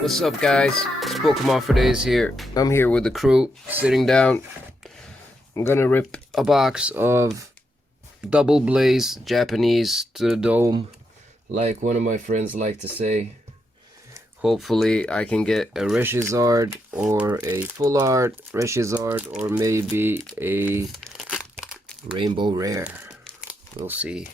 What's up, guys? It's Pokemon for Days here. I'm here with the crew, sitting down. I'm gonna rip a box of double blaze Japanese to the dome, like one of my friends like to say. Hopefully I can get a Reshizard or a full art Reshizard or maybe a rainbow rare. We'll see.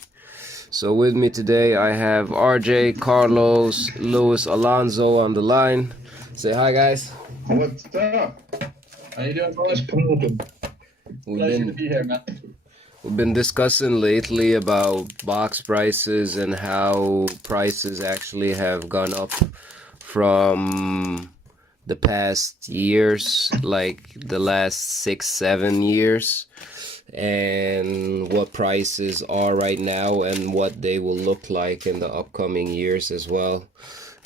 So with me today I have RJ, Carlos, Luis, Alonso on the line. Say hi, guys. What's up? How you doing, boys? Pleasure to be here, man. We've been discussing lately about box prices and how prices actually have gone up from the past years, like the last 6-7 years, and what prices are right now and what they will look like in the upcoming years as well.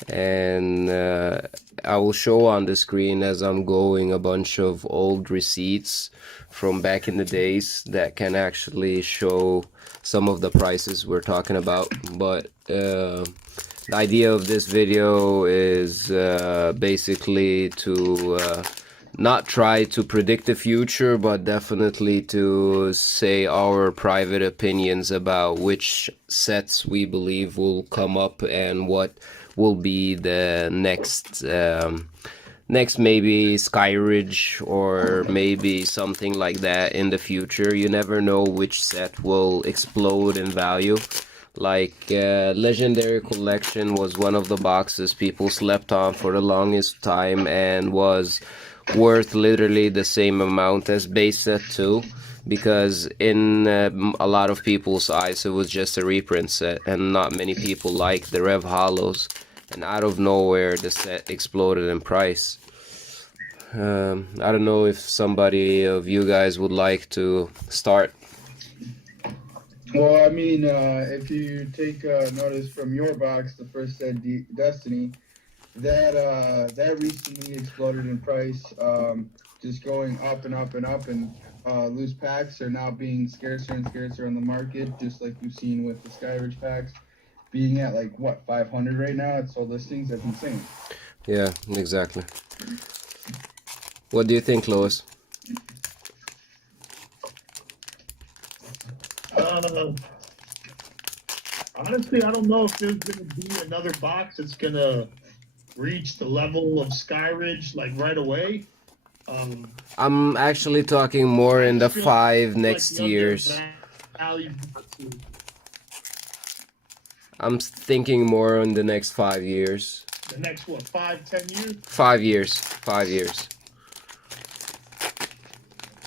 And I will show on the screen as I'm going a bunch of old receipts from back in the days that can actually show some of the prices we're talking about. But the idea of this video is basically to not try to predict the future, but definitely to say our private opinions about which sets we believe will come up and what will be the next maybe Skyridge or maybe something like that in the future. You never know which set will explode in value. Like Legendary Collection was one of the boxes people slept on for the longest time and was worth literally the same amount as base set 2, because in a lot of people's eyes it was just a reprint set and not many people liked the Rev Hollows, and out of nowhere the set exploded in price. I don't know if somebody of you guys would like to start. Well, I mean, if you take notice from your box, the first set, Destiny, that recently exploded in price, just going up and up and up, and loose packs are now being scarcer and scarcer on the market, just like we've seen with the Skyridge packs being at like what, 500 right now at sold listings. That's insane. Yeah, exactly. What do you think, Lois? Honestly, I don't know if there's going to be another box that's going to reach the level of Skyridge like right away. I'm actually talking more in the 5 next years. I'm thinking more in the next 5 years. The next, what, 5-10 years? 5 years. 5 years.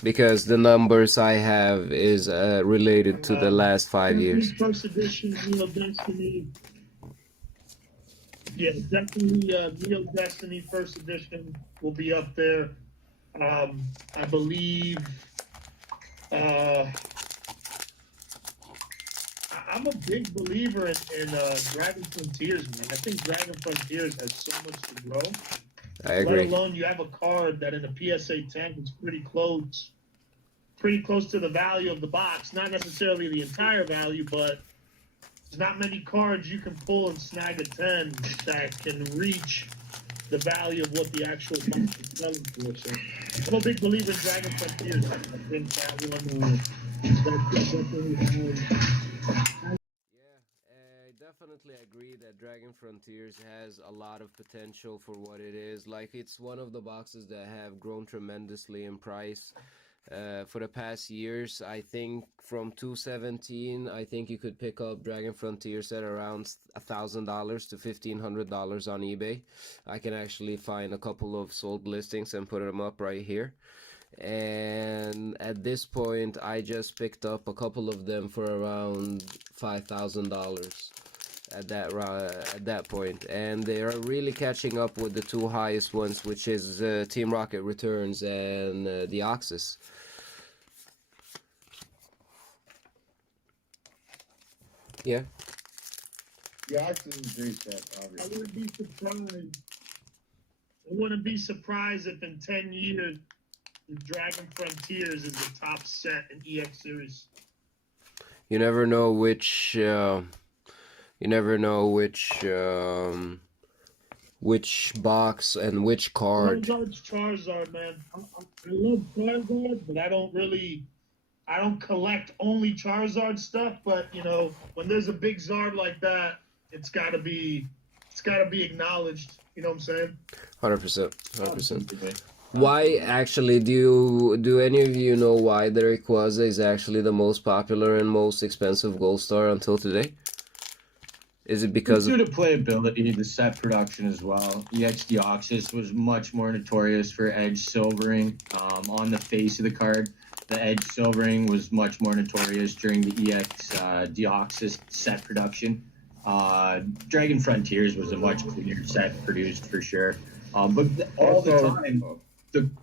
Because the numbers I have is related to the last 5 years. First edition Neo Destiny. Yeah, definitely Neo Destiny first edition will be up there. I believe I'm a big believer in Dragon Frontiers, man. I think Dragon Frontiers has so much to grow. I agree. Let alone you have a card that in a PSA 10 is pretty close to the value of the box. Not necessarily the entire value, but there's not many cards you can pull and snag a 10 that can reach the value of what the actual box is selling for. So I'm a big believer in Dragon Frontiers. I think that one I definitely agree that Dragon Frontiers has a lot of potential for what it is. Like, it's one of the boxes that have grown tremendously in price for the past years. I think from 2017, I think you could pick up Dragon Frontiers at around $1,000 to $1,500 on eBay. I can actually find a couple of sold listings and put them up right here. And at this point I just picked up a couple of them for around $5,000 at that point, and they are really catching up with the two highest ones, which is Team Rocket Returns and the Oxus. Yeah, The Oxus is a great set, obviously. I wouldn't be surprised if in 10 years Dragon Frontiers is the top set in EX series. you never know which which box and which card? Charizard, man. I love Charizard, but I don't collect only Charizard stuff. But you know, when there's a big Zard like that, it's gotta be acknowledged. You know what I'm saying? 100%, 100%. Why actually do any of you know why the Rayquaza is actually the most popular and most expensive gold star until today? Is it because due to playability, the set production as well? EX Deoxys was much more notorious for edge silvering on the face of the card. The edge silvering was much more notorious during the EX Deoxys set production. Dragon Frontiers was a much cleaner set produced for sure. But all the time,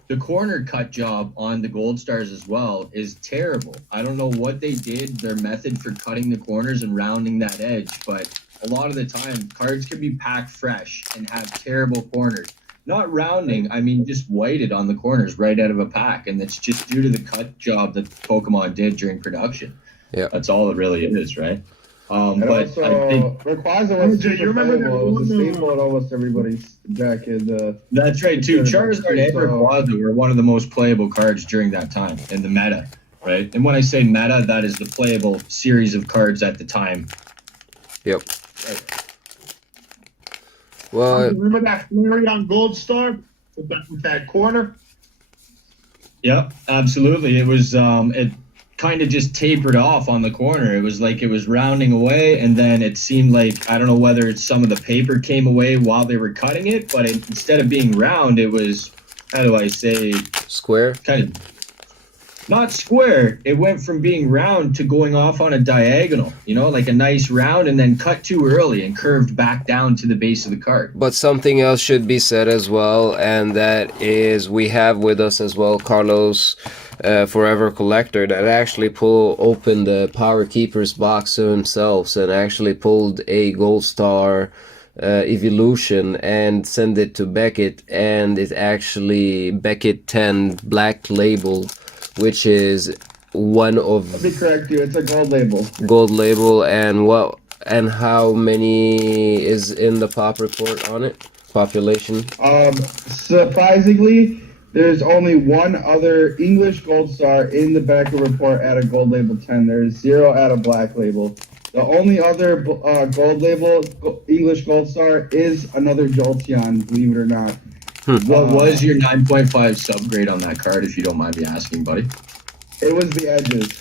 the corner cut job on the gold stars as well is terrible. I don't know what they did, their method for cutting the corners and rounding that edge, but a lot of the time, cards can be packed fresh and have terrible corners. Not rounding, I mean just whited on the corners right out of a pack, and that's just due to the cut job that Pokemon did during production. Yeah, that's all it really is, right? And but also, I think Rayquaza was super remember playable. It was a staple at almost everybody's deck. That's right too. Charizard and Rayquaza were one of the most playable cards during that time in the meta, right? And when I say meta, that is the playable series of cards at the time. Yep. Well, remember that Flareon Gold Star with that corner? Yep, absolutely. It was it kind of just tapered off on the corner. It was like it was rounding away, and then it seemed like, I don't know whether some of the paper came away while they were cutting it, but instead of being round, it was, how do I say, square? Kind of not square. It went from being round to going off on a diagonal, you know, like a nice round, and then cut too early and curved back down to the base of the card. But something else should be said as well, and that is we have with us as well Carlos, Forever Collector, that actually opened the Power Keepers box himself and actually pulled a Gold Star Evolution and sent it to Beckett, and it actually Beckett 10 black labeled, which is one of... Let me correct you, it's a gold label. Gold label, and how many is in the pop report on it? Population? Surprisingly, there's only one other English gold star in the Becker report at a gold label 10. There's 0 at a black label. The only other gold label English gold star is another Jolteon, believe it or not. What was your 9.5 subgrade on that card, if you don't mind me asking, buddy? It was the edges,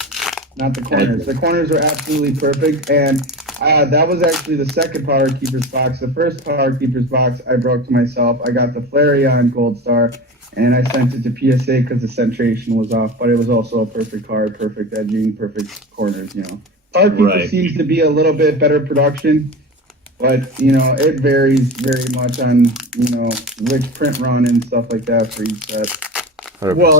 not the corners. The corners were absolutely perfect, and that was actually the second Power Keepers box. The first Power Keepers box I broke to myself. I got the Flareon Gold Star, and I sent it to PSA because the centration was off, but it was also a perfect card, perfect edging, perfect corners, you know. Power Keepers seems to be a little bit better production, but, you know, it varies very much on, you know, which print run and stuff like that for each set. 100%. Well,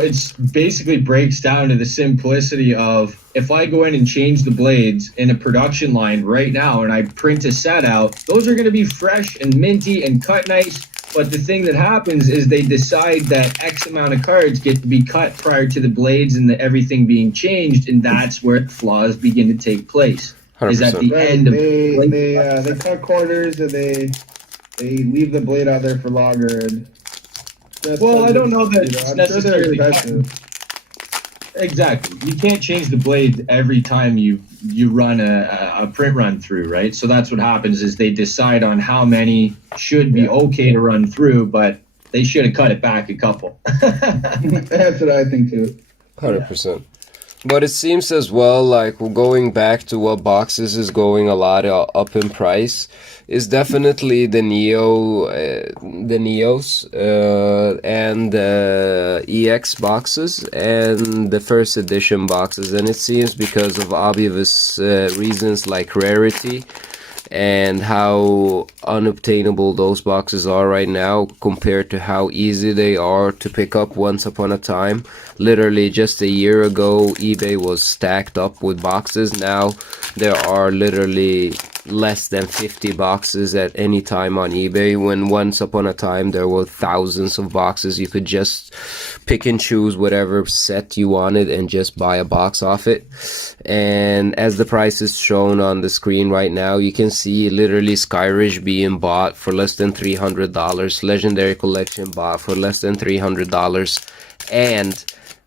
it's basically breaks down to the simplicity of, if I go in and change the blades in a production line right now and I print a set out, those are going to be fresh and minty and cut nice. But the thing that happens is they decide that X amount of cards get to be cut prior to the blades and everything being changed, and that's where the flaws begin to take place. 100%. Is at the end of they cut corners and they leave the blade out there for longer. And I don't know that it's necessarily exactly. You can't change the blade every time you run a print run through, right? So that's what happens is they decide on how many should be okay to run through, but they should have cut it back a couple. That's what I think too. 100%. But it seems as well, like, going back to what boxes is going a lot up in price, is definitely the Neos and the EX boxes and the first edition boxes. And it seems because of obvious reasons like rarity and how unobtainable those boxes are right now compared to how easy they are to pick up once upon a time. Literally just a year ago, eBay was stacked up with boxes. Now there are literally less than 50 boxes at any time on eBay, when once upon a time there were thousands of boxes. You could just pick and choose whatever set you wanted and just buy a box off it. And as the price is shown on the screen right now, you can see literally Skyrish being bought for less than $300, Legendary Collection bought for less than $300, and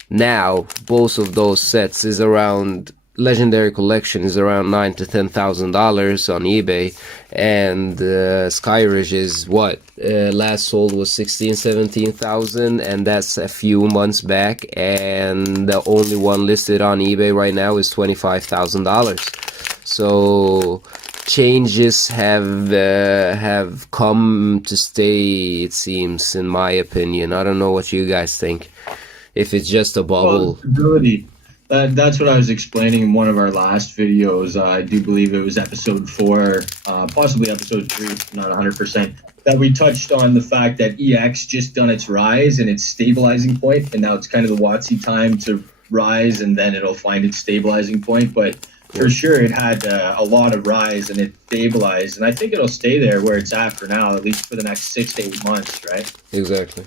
now both of those sets is around, Legendary Collection is around $9,000 to $10,000 on eBay, and Skyrish is what last sold was 17,000, and that's a few months back, and the only one listed on eBay right now is $25,000. So changes have come to stay, it seems, in my opinion. I don't know what you guys think. If it's just a bubble. Stability. That's what I was explaining in one of our last videos. I do believe it was episode 4, possibly episode 3, not 100%, that we touched on the fact that EX just done its rise and its stabilizing point, and now it's kind of the WotC time to rise, and then it'll find its stabilizing point. But for sure, it had a lot of rise and it stabilized, and I think it'll stay there where it's at for now, at least for the next 6 to 8 months, right? Exactly.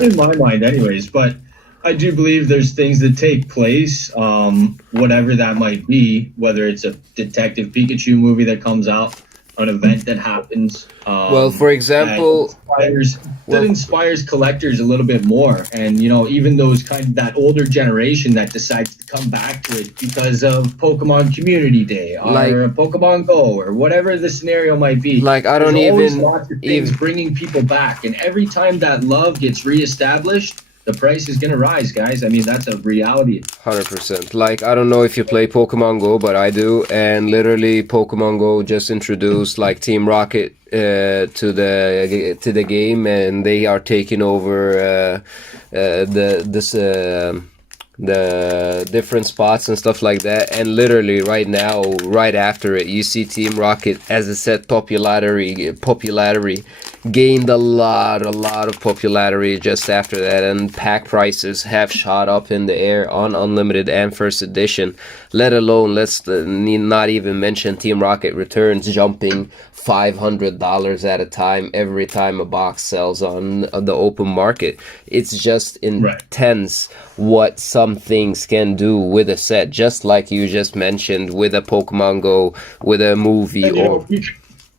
In my mind anyways. But I do believe there's things that take place, whatever that might be, whether it's a Detective Pikachu movie that comes out, an event that happens. Well, for example, that inspires collectors a little bit more. And, you know, even those that older generation that decides to come back to it because of Pokemon Community Day or like, Pokemon Go or whatever the scenario might be. Like, I don't There's even... lots of things bringing people back. And every time that love gets reestablished, the price is going to rise, guys. I mean, that's a reality. 100%. Like, I don't know if you play Pokemon Go, but I do. And literally, Pokemon Go just introduced, like, Team Rocket to the game, and they are taking over the different spots and stuff like that. And literally right now, right after it, you see Team Rocket as a set popularity gained a lot of popularity just after that, and pack prices have shot up in the air on Unlimited and First Edition. Let alone, let's not even mention Team Rocket returns jumping $500 at a time every time a box sells on the open market. It's just intense what some things can do with a set, just like you just mentioned with a Pokemon Go, with a movie. Or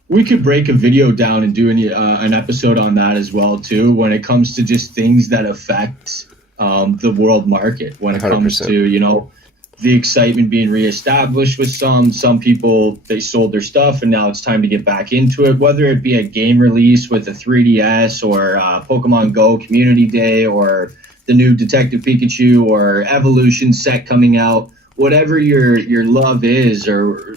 we could break a video down and do an episode on that as well too, when it comes to just things that affect the world market, when it 100%. Comes to, you know, the excitement being reestablished with some people. They sold their stuff and now it's time to get back into it, whether it be a game release with a 3DS or Pokemon Go Community Day or the new Detective Pikachu or Evolution set coming out. Whatever your love is, or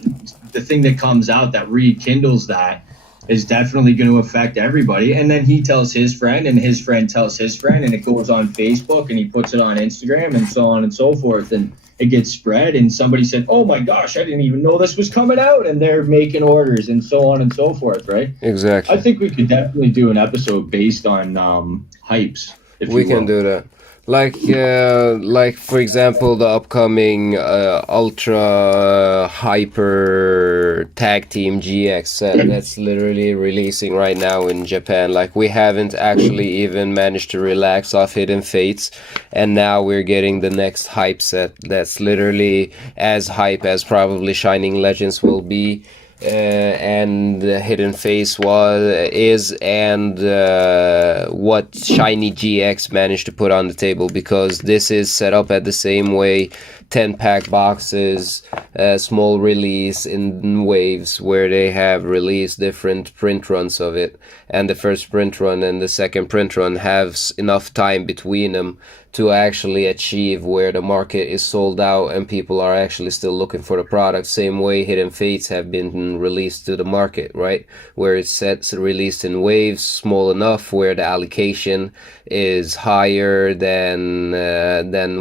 the thing that comes out that rekindles that, is definitely going to affect everybody. And then he tells his friend, and his friend tells his friend, and it goes on Facebook, and he puts it on Instagram, and so on and so forth, and it gets spread. And somebody said, "Oh my gosh, I didn't even know this was coming out," and they're making orders, and so on and so forth, right? Exactly. I think we could definitely do an episode based on hypes. We can do that. Like for example, the upcoming Ultra Hyper Tag Team GX set that's literally releasing right now in Japan. Like, we haven't actually even managed to relax off Hidden Fates, and now we're getting the next hype set that's literally as hype as probably Shining Legends will be. And Hidden Face is what Shiny GX managed to put on the table, because this is set up at the same way, 10-pack boxes, small release in waves, where they have released different print runs of it, and the first print run and the second print run have enough time between them to actually achieve where the market is sold out and people are actually still looking for the product. Same way Hidden Fates have been released to the market, right? Where it's released in waves, small enough where the allocation is higher than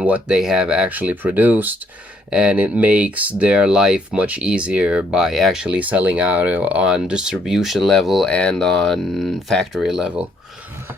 what they have actually produced, and it makes their life much easier by actually selling out on distribution level and on factory level.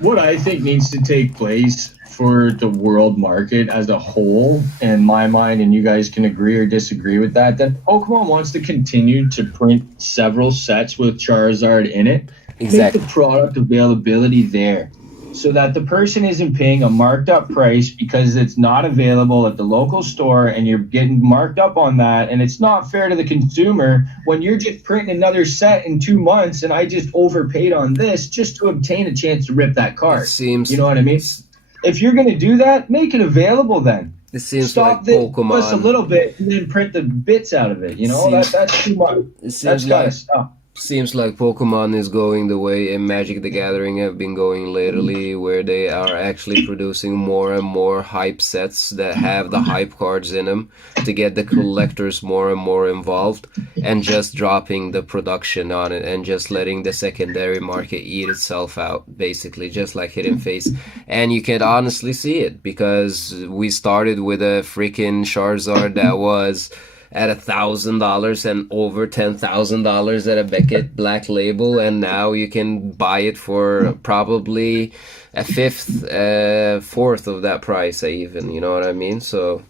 what I think needs to take place for the world market as a whole, in my mind, and you guys can agree or disagree with that Pokemon wants to continue to print several sets with Charizard in it. Exactly. Make the product availability there so that the person isn't paying a marked up price because it's not available at the local store and you're getting marked up on that, and it's not fair to the consumer when you're just printing another set in 2 months and I just overpaid on this just to obtain a chance to rip that card. It seems, you know what I mean? If you're going to do that, make it available then. It seems Stop like Pokemon. Plus a little bit and then print the bits out of it. You know, that's too much. That's gotta stop. Seems like Pokemon is going the way in Magic the Gathering have been going lately, where they are actually producing more and more hype sets that have the hype cards in them to get the collectors more and more involved, and just dropping the production on it and just letting the secondary market eat itself out, basically, just like Hidden Face. And you can honestly see it, because we started with a freaking Charizard that was at $1,000 and over $10,000 at a Beckett Black Label, and now you can buy it for probably a fourth of that price, even. You know what I mean? So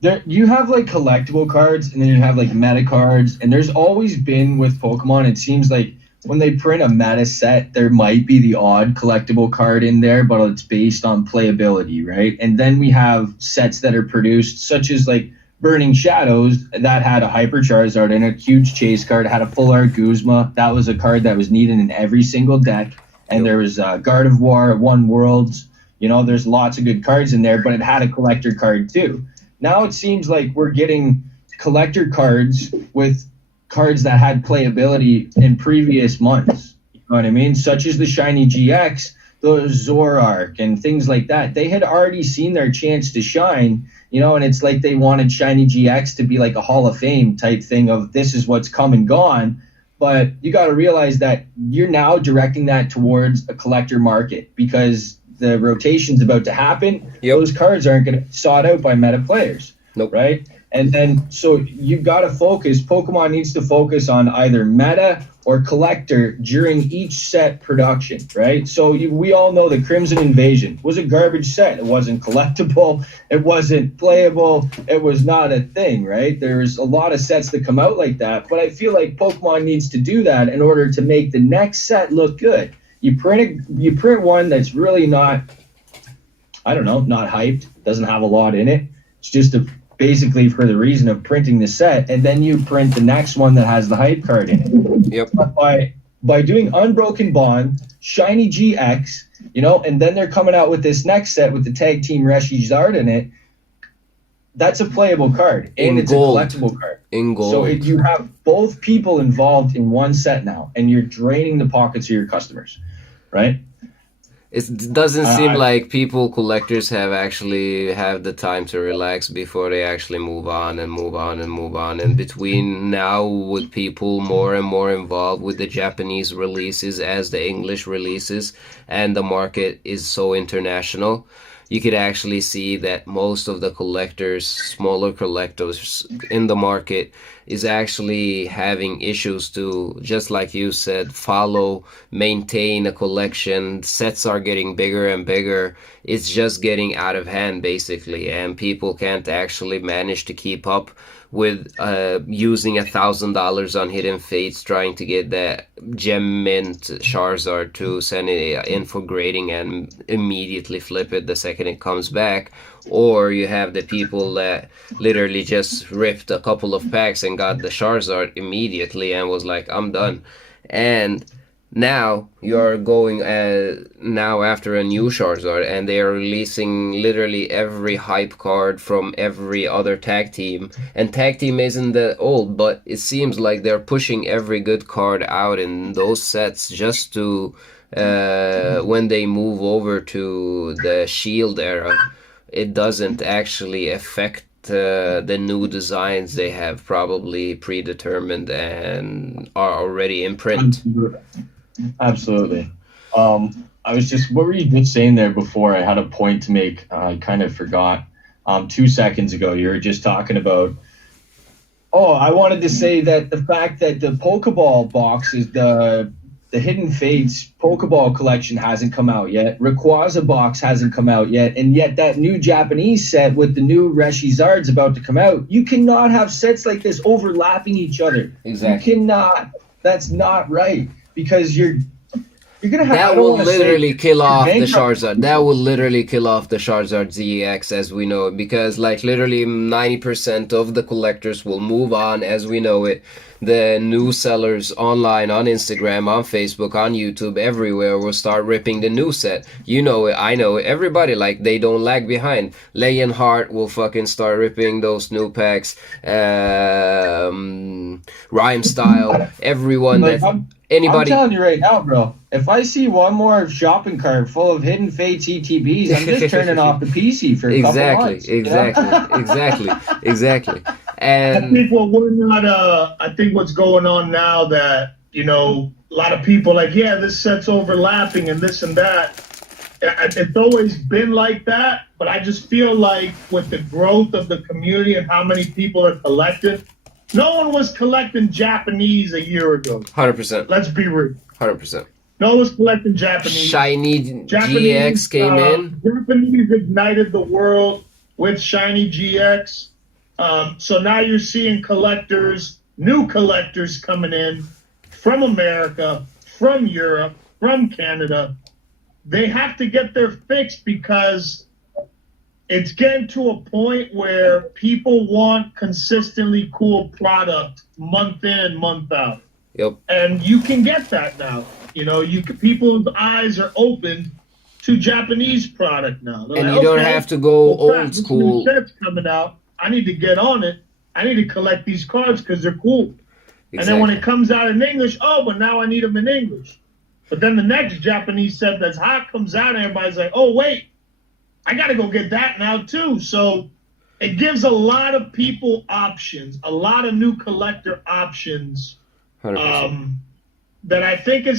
there, you have like collectible cards, and then you have like meta cards, and there's always been with Pokemon, it seems like when they print a meta set, there might be the odd collectible card in there, but it's based on playability, right? And then we have sets that are produced, such as like Burning Shadows, that had a Hyper Charizard in it, huge chase card, had a full art Guzma. That was a card that was needed in every single deck. And there was Guard of War, One Worlds. You know, there's lots of good cards in there, but it had a collector card too. Now it seems like we're getting collector cards with cards that had playability in previous months. You know what I mean? Such as the Shiny GX, the Zoroark, and things like that. They had already seen their chance to shine, you know, and it's like they wanted Shiny GX to be like a Hall of Fame type thing of this is what's come and gone. But you got to realize that you're now directing that towards a collector market because the rotation's about to happen. Yep. Those cards aren't going to be sought out by meta players. Nope. Right? And then, so you've got to focus. Pokemon needs to focus on either meta or collector during each set production, right? So we all know the Crimson Invasion was a garbage set. It wasn't collectible. It wasn't playable. It was not a thing, right? There's a lot of sets that come out like that, but I feel like Pokemon needs to do that in order to make the next set look good. You print one that's really not, I don't know, not hyped, doesn't have a lot in it. It's just basically for the reason of printing the set, and then you print the next one that has the hype card in it. Yep. But by doing Unbroken Bond, Shiny GX, you know, and then they're coming out with this next set with the Tag Team Reshizard in it, that's a playable card, and it's gold. a collectible card. In gold. So you have both people involved in one set now, and you're draining the pockets of your customers, right? It doesn't seem like collectors have the time to relax before they actually move on and move on and move on. And between now, with people more and more involved with the Japanese releases as the English releases, and the market is so international, you could actually see that most of the collectors, smaller collectors in the market, is actually having issues to, just like you said, maintain a collection. Sets are getting bigger and bigger. It's just getting out of hand, basically, and people can't actually manage to keep up with using $1,000 on Hidden Fates, trying to get that gem mint Charizard to send it in for grading and immediately flip it the second it comes back. Or you have the people that literally just ripped a couple of packs and got the Charizard immediately and was like, I'm done. And now you're going now after a new Charizard, and they are releasing literally every hype card from every other tag team. And tag team isn't that old, but it seems like they're pushing every good card out in those sets just to when they move over to the Shield era, it doesn't actually affect the new designs they have probably predetermined and are already in print. Absolutely. I was just, what were you just saying there before? I had a point to make. I kind of forgot. 2 seconds ago, you were just talking about, I wanted to say that the fact that the Pokeball box is the the Hidden Fates Pokeball collection hasn't come out yet. Rayquaza box hasn't come out yet. And yet that new Japanese set with the new Reshizard's about to come out. You cannot have sets like this overlapping each other. Exactly. You cannot. That's not right. Because you're gonna have That will literally kill off the Charizard. That will literally kill off the Charizard ZX as we know it, because like literally 90% of the collectors will move on as we know it. The new sellers online, on Instagram, on Facebook, on YouTube, everywhere will start ripping the new set. You know it, I know it. Everybody, like, they don't lag behind. Lionheart will fucking start ripping those new packs. Rhyme Style, everyone Like, that anybody. I'm telling you right now, bro. If I see one more shopping cart full of Hidden Fates ETBs, I'm just turning off the PC for a couple months. Exactly. I And think what we're not. I think what's going on now that a lot of people like, yeah, this set's overlapping and this and that. It's always been like that, but I just feel like with the growth of the community and how many people are collecting, no one was collecting Japanese a year ago. 100%. Let's be real. 100%. No one was collecting Japanese. Shiny GX came in. Japanese ignited the world with Shiny GX. So now you're seeing new collectors coming in from America, from Europe, from Canada. They have to get their fix because it's getting to a point where people want consistently cool product month in and month out. Yep. And you can get that now. People's eyes are opened to Japanese product now. They're And like, you don't okay, have to go well, crap, old this school. new set's coming out. I need to get on it. I need to collect these cards because they're cool. And then when it comes out in English, but now I need them in English. But then the next Japanese set that's hot comes out, and everybody's like, oh, wait, I got to go get that now, too. So it gives a lot of people options, a lot of new collector options 100%. that I think I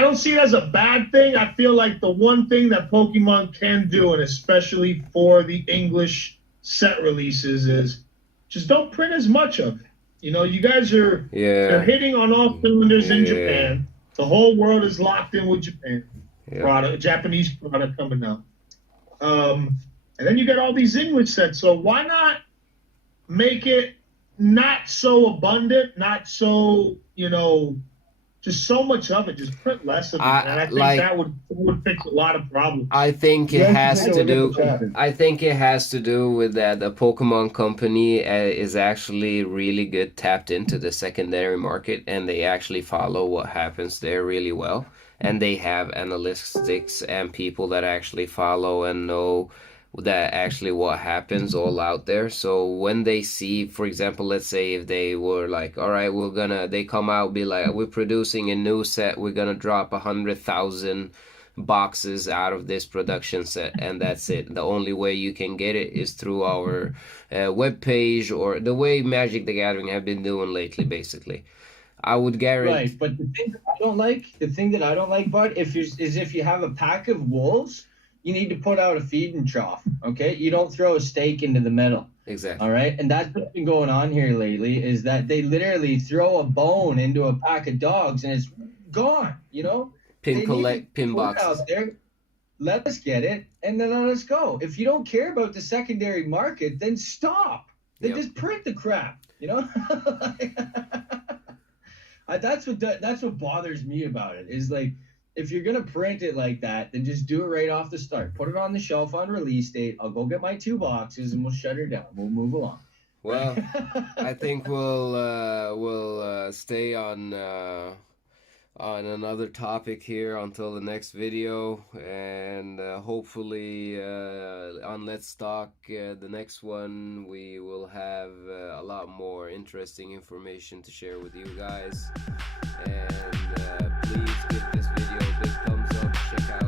don't see it as a bad thing. I feel like the one thing that Pokemon can do, and especially for the English set releases, is just don't print as much of it. You guys are they're hitting on all cylinders in Japan. The whole world is locked in with Japan Japanese product coming out. And then you got all these English sets. So why not make it not so abundant, not so, just so much of it. Just print less of it. And I think that would fix a lot of problems. I think it has to do. I think it has to do with that the Pokemon Company is actually really good tapped into the secondary market, and they actually follow what happens there really well. And they have analytics and people that actually follow and know that actually what happens all out there. So when they see, for example, let's say if they were like, all right, they come out, be like, we're producing a new set, we're gonna drop 100,000 boxes out of this production set, and that's it. The only way you can get it is through our web page, or the way Magic the Gathering have been doing lately, basically. I would guarantee. Right, but the thing that I don't like, Bud, if you have a pack of wolves, you need to put out a feeding trough, okay? You don't throw a stake into the middle. Exactly. All right? And that's what's been going on here lately, is that they literally throw a bone into a pack of dogs and it's gone, Pin boxes. Out there, let us get it, and then let us go. If you don't care about the secondary market, then stop. Then just print the crap, That's what bothers me about it, is like, if you're going to print it like that, then just do it right off the start. Put it on the shelf on release date. I'll go get my 2 boxes and we'll shut her down. We'll move along. Well, I think we'll stay on another topic here until the next video, and hopefully on Let's Talk, the next one, we will have a lot more interesting information to share with you guys. And please give this video a big thumbs up. Check out